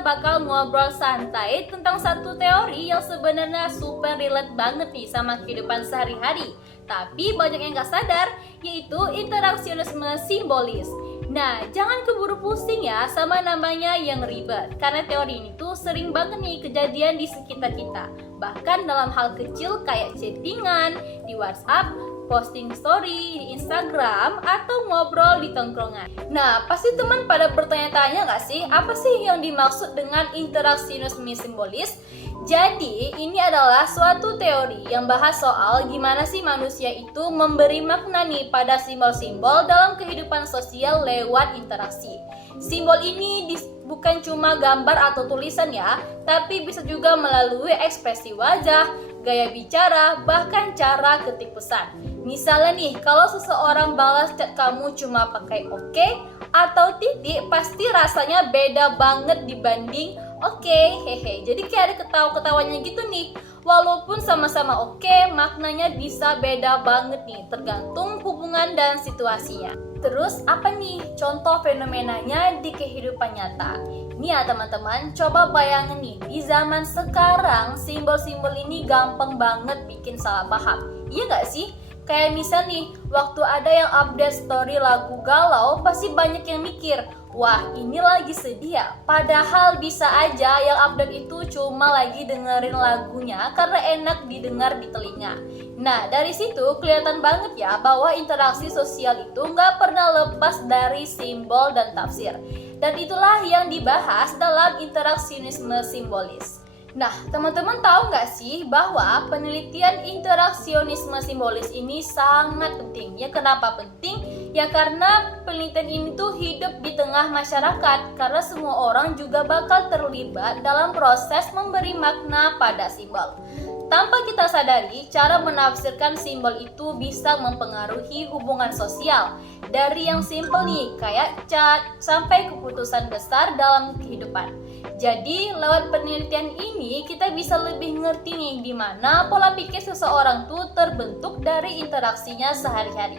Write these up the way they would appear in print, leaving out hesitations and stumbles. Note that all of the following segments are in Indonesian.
kita bakal ngobrol santai tentang satu teori yang sebenarnya super relate banget nih sama kehidupan sehari-hari. Tapi banyak yang gak sadar, yaitu interaksionisme simbolis. Nah, jangan keburu pusing ya sama namanya yang ribet, karena teori ini tuh sering banget nih kejadian di sekitar kita. Bahkan dalam hal kecil kayak chattingan di WhatsApp, posting story di Instagram, atau ngobrol di tongkrongan. Nah, pasti teman pada bertanya-tanya gak sih, apa sih yang dimaksud dengan interaksionisme simbolis? Jadi, ini adalah suatu teori yang bahas soal gimana sih manusia itu memberi makna nih pada simbol-simbol dalam kehidupan sosial lewat interaksi. Simbol ini bukan cuma gambar atau tulisan ya, tapi bisa juga melalui ekspresi wajah, gaya bicara, bahkan cara ketik pesan. Misalnya nih, kalau seseorang balas chat kamu cuma pakai oke atau titik, pasti rasanya beda banget dibanding oke, hehe. Jadi kayak ada ketawa-ketawanya gitu nih. Walaupun sama-sama oke, maknanya bisa beda banget nih, tergantung hubungan dan situasinya. Terus apa nih contoh fenomenanya di kehidupan nyata? Nih ya teman-teman, coba bayangin nih, di zaman sekarang simbol-simbol ini gampang banget bikin salah paham. Iya gak sih? Kayak misal nih, waktu ada yang update story lagu galau, pasti banyak yang mikir, wah ini lagi sedih ya. Padahal bisa aja yang update itu cuma lagi dengerin lagunya karena enak didengar di telinga. Nah, dari situ kelihatan banget ya bahwa interaksi sosial itu nggak pernah lepas dari simbol dan tafsir. Dan itulah yang dibahas dalam interaksionisme simbolis. Nah, teman-teman tahu nggak sih bahwa penelitian interaksionisme simbolis ini sangat penting? Ya, kenapa penting? Ya karena penelitian ini tuh hidup di tengah masyarakat, karena semua orang juga bakal terlibat dalam proses memberi makna pada simbol. Tanpa kita sadari, cara menafsirkan simbol itu bisa mempengaruhi hubungan sosial. Dari yang simple nih, kayak chat, sampai keputusan besar dalam kehidupan. Jadi, lewat penelitian ini, kita bisa lebih ngerti nih di mana pola pikir seseorang tuh terbentuk dari interaksinya sehari-hari.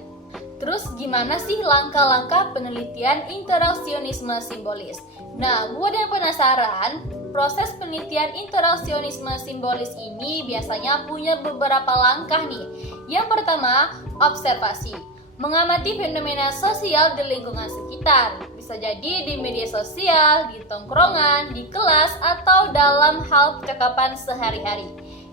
Terus gimana sih langkah-langkah penelitian interaksionisme simbolis? Nah, buat yang penasaran, proses penelitian interaksionisme simbolis ini biasanya punya beberapa langkah nih. Yang pertama, observasi. Mengamati fenomena sosial di lingkungan sekitar. Bisa jadi di media sosial, di tongkrongan, di kelas, atau dalam hal percakapan sehari-hari.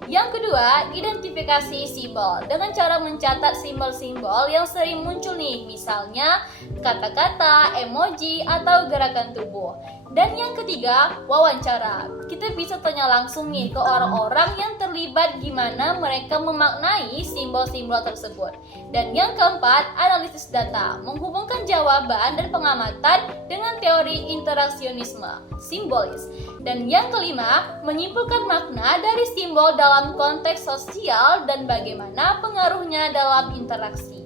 Yang kedua, identifikasi simbol dengan cara mencatat simbol-simbol yang sering muncul nih, misalnya kata-kata, emoji, atau gerakan tubuh. Dan yang ketiga, wawancara. Kita bisa tanya langsung nih ke orang-orang yang terlibat gimana mereka memaknai simbol-simbol tersebut. Dan yang keempat, analisis data, menghubungkan jawaban dan pengamatan dengan teori interaksionisme simbolis. Dan yang kelima, menyimpulkan makna dari simbol dalam konteks sosial dan bagaimana pengaruhnya dalam interaksi.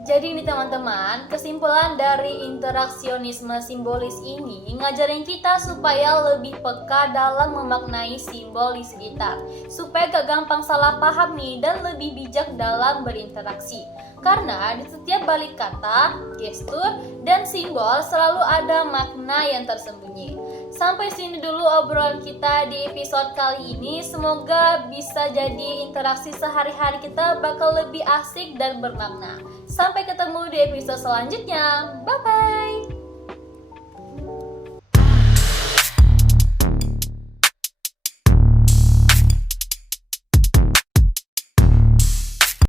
Jadi nih teman-teman, kesimpulan dari interaksionisme simbolis ini ngajarin kita supaya lebih peka dalam memaknai simbol di sekitar, supaya gak gampang salah paham nih dan lebih bijak dalam berinteraksi. Karena di setiap balik kata, gestur, dan simbol selalu ada makna yang tersembunyi. Sampai sini dulu obrolan kita di episode kali ini. Semoga bisa jadi interaksi sehari-hari kita bakal lebih asik dan bermakna. Sampai ketemu di episode selanjutnya. Bye-bye!